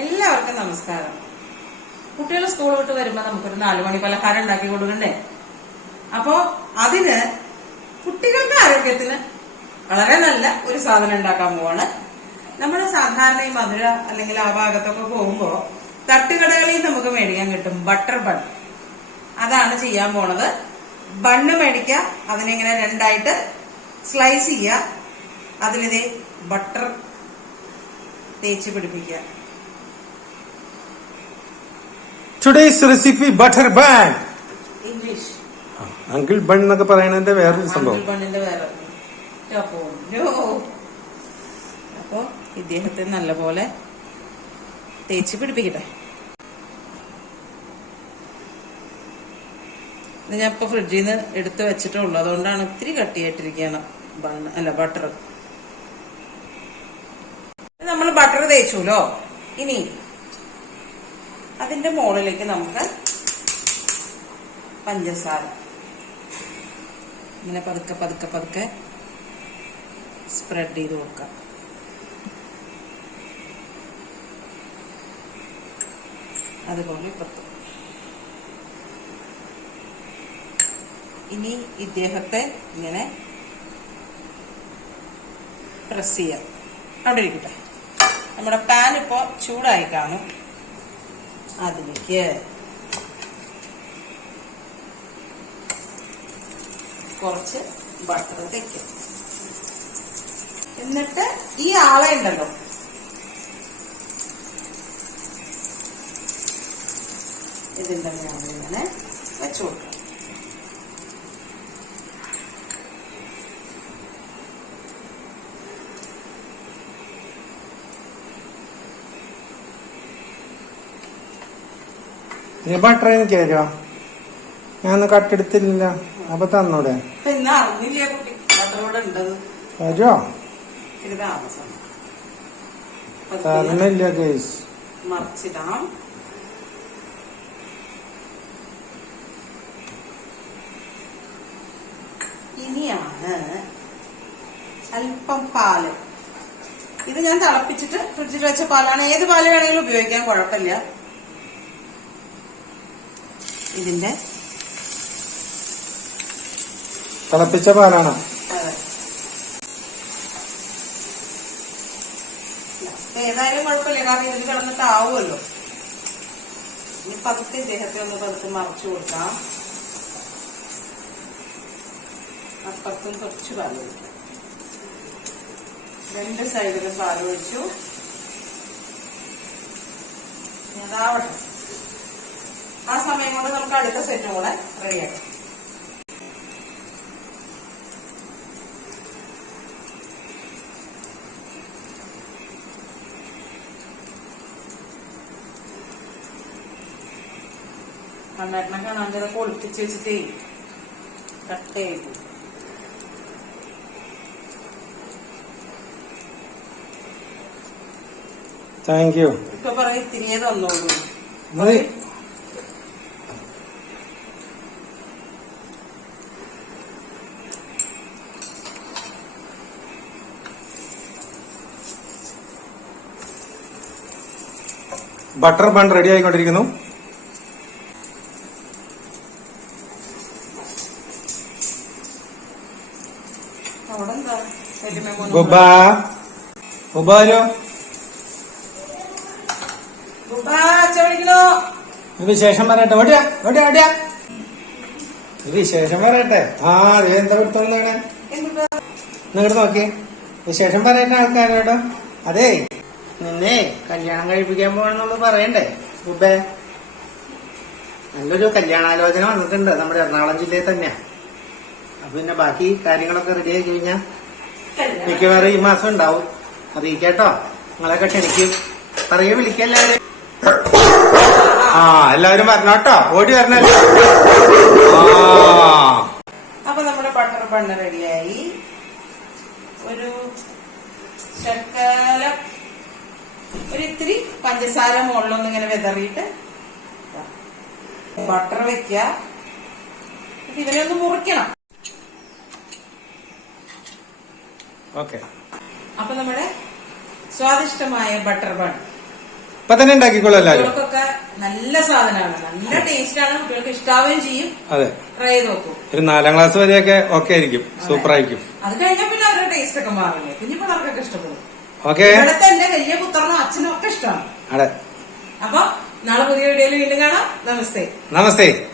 എല്ലാവർക്കും നമസ്കാരം. കുട്ടികൾ സ്കൂൾ വിട്ട് വരുമ്പോ നമുക്കൊരു നാലുമണി പലഹാരം ഉണ്ടാക്കി കൊടുക്കണ്ടേ? അപ്പോ അതിന് കുട്ടികൾക്ക് ആരോഗ്യത്തിന് വളരെ നല്ല ഒരു സാധനം ഉണ്ടാക്കാൻ പോവാണ്. നമ്മൾ സാധാരണ ഈ മധുര അല്ലെങ്കിൽ ആ ഭാഗത്തൊക്കെ പോകുമ്പോ തട്ടുകടകളിൽ നമുക്ക് മേടിക്കാൻ കിട്ടും ബട്ടർ ബൺ. അതാണ് ചെയ്യാൻ പോണത്. ബണ്ണ് മേടിക്കുക അതിനിങ്ങനെ രണ്ടായിട്ട് സ്ലൈസ് ചെയ്യുക. അതിലിതേ ബട്ടർ തേച്ച് പിടിപ്പിക്കുക. Today's recipe butter bun English uncle bun എന്നൊക്കെ പറയണതിന്റെ വേറൊരു സംഭവം. ബണ്ണിന്റെ വേറെ. അപ്പോ ഇദ്ദേഹത്തെ നല്ലപോലെ തേച്ച് പിടിപ്പിക്കട്ടെ. ഇത് ഞാൻ ഇപ്പൊ ഫ്രിഡ്ജിൽ നിന്ന് എടുത്ത് വെച്ചിട്ടുള്ളൂ. അതുകൊണ്ടാണ് ഇത്തിരി കട്ടിയായിട്ടിരിക്കുകയാണ് ബണ്ണ് അല്ല ബട്ടർ നമ്മൾ ബട്ടർ തേച്ചുല്ലോ ഇനി അതിന്റെ മുകളിലേക്ക് നമുക്ക് പഞ്ചസാര. ഇങ്ങനെ പതുക്കെ പതുക്കെ പതുക്കെ സ്പ്രെഡ് ചെയ്ത് കൊടുക്കാം. അതുപോലെ ഇപ്പത്തും ഇനി ഇദ്ദേഹത്തെ ഇങ്ങനെ പ്രസ് ചെയ്യാം. അവിടെ ഇരിക്കട്ടെ. നമ്മുടെ പാൻ ഇപ്പോ ചൂടായി കാണും. അതിലേക്ക്. കുറച്ച് ബട്ടർ തയ്ക്കും എന്നിട്ട് ഈ ആളെ ഉണ്ടല്ലോ. മുകളിൽ ഇങ്ങനെ വെച്ചു കൊടുക്കാം നീ ബട്ടർ എനിക്ക് തരുമോ ഞാനൊന്ന് കട്ടെടുത്തില്ല അപ്പൊ തന്നൂടെ ഇപ്പൊ ഇന്ന് അറിഞ്ഞില്ല കുട്ടി ട്രെയിൻ ഇവിടെ ഞാൻ കട്ടെടുത്തില്ല അപ്പൊ തന്നൂടെ? വരുമോ തരണില്ല കേസ് മറിച്ചിടാം. ഇനിയാണ് അല്പം പാൽ. ഇത് ഞാൻ തിളപ്പിച്ചിട്ട് ഫ്രിഡ്ജിൽ വെച്ച പാലാണ്. ഏത് പാൽ വേണമെങ്കിലും ഉപയോഗിക്കാൻ കുഴപ്പമില്ല. ഇതിന്റെ തിളപ്പിച്ച പാലാണ്. ഏതായാലും കുഴപ്പമില്ല. കാരണം ഇതിൽ കിടന്നിട്ട് ആവുമല്ലോ. ഇനി പതുക്കെ ഇദ്ദേഹത്തെ ഒന്ന് പതുക്കെ മറച്ചു കൊടുക്കാം. അപ്പുറത്തും കുറച്ച് പാൽ ഒഴിക്കാം. രണ്ട് സൈഡിലും പാൽ ഒഴിച്ചു. ഇനി അതാവട്ടെ. ആ സമയം കൊണ്ട് നമുക്ക് അടുത്ത സെറ്റും കൂടെ റെഡിയാക്കാം കണ്ണേട്ടനെ കാണാൻ ചിലപ്പോ ഒളിപ്പിച്ച് വെച്ചിട്ടേ കട്ടയായി താങ്ക് യു ഇപ്പൊ പറയും ഇത്തിരിയേ തന്നോളൂ. ബട്ടർ ബൺ റെഡി ആയിക്കൊണ്ടിരിക്കുന്നു. വിശേഷം പറയട്ടെ. ഓടിയാ ഓടിയാ ഓടിയാ. വിശേഷം പറയട്ടെ. ആ എന്തുട്ടാ? നിങ്ങോട്ട് നോക്കി. വിശേഷം പറയട്ടെ ആൾക്കാരോട്. അതെ. നിന്നെ കല്യാണം കഴിപ്പിക്കാൻ പോകണമെന്ന് പറയണ്ടേ? ഉബേ നല്ലൊരു കല്യാണാലോചന വന്നിട്ടുണ്ട്. നമ്മുടെ എറണാകുളം ജില്ലയിൽ തന്നെയാ. അപ്പൊ പിന്നെ ബാക്കി കാര്യങ്ങളൊക്കെ റെഡി ആയി കഴിഞ്ഞാൽ മിക്കവാറും ഈ മാസം ഉണ്ടാവും. അറിയിക്കാട്ടോ. നിങ്ങളെയൊക്കെ ക്ഷണിക്കും. പറയുക വിളിക്കല്ലേ ആ എല്ലാവരും വരണോട്ടോ ഓടി വരണല്ലോ ആ. അപ്പൊ നമ്മുടെ ബട്ടർ ബണ്ണ് റെഡിയായി ഒരു ശർക്കര ഒരു ഇത്തിരി പഞ്ചസാര മുകളിലൊന്നും ഇങ്ങനെ വിതറിയിട്ട് ബട്ടർ വെക്കുക. ഇതിനൊന്ന് മുറിക്കണം. ഓക്കെ. അപ്പൊ നമ്മുടെ സ്വാദിഷ്ടമായ ബട്ടർ ബൺ. ഇപ്പൊ തന്നെ കുട്ടികൾക്കൊക്കെ നല്ല സാധനമാണ്. നല്ല ടേസ്റ്റാണ്. കുട്ടികൾക്ക് ഇഷ്ടാവുകയും ചെയ്യും. അതെ. ട്രൈ ചെയ്ത് നോക്കും. ഒരു നാലാം ക്ലാസ് വരെയൊക്കെ ഓക്കെ ആയിരിക്കും. സൂപ്പർ ആയിരിക്കും അത് കഴിഞ്ഞാൽ പിന്നെ അവരുടെ ടേസ്റ്റ് ഒക്കെ മാറില്ലേ? കുഞ്ഞു പിള്ളേർക്കൊക്കെ ഇഷ്ടപ്പെടും. ഓക്കെ. ഇവിടുത്തെ എന്റെ വലിയ പുത്രനും അച്ഛനും ഒക്കെ ഇഷ്ടമാണ്. അതെ. അപ്പൊ നാളെ പുതിയ വീഡിയോയിൽ വീണ്ടും കാണാം. നമസ്തേ. നമസ്തേ.